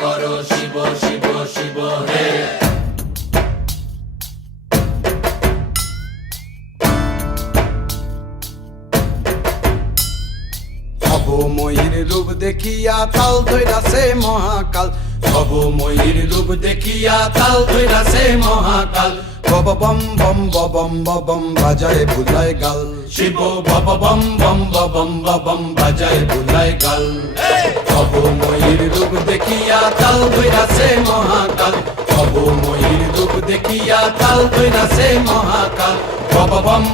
করো শিব শিব শিব হে। ভবময়ীর রূপ দেখিয়া তাল ধইরাছে মহাকাল, ভবময়ীর রূপ দেখিয়া তাল ধইরাছে মহাকাল। বব বম বম বম বম বাজায় বুলায় গাল, শিব বব বম বম বম বম বাজায় বুলায় গাল। ভবময়ীর রূপ দেখিয়া তাল ধইরাছে মহাকাল, ভবময়ীর রূপ দেখিয়া তাল ধইরাছে মহাকাল। বব বম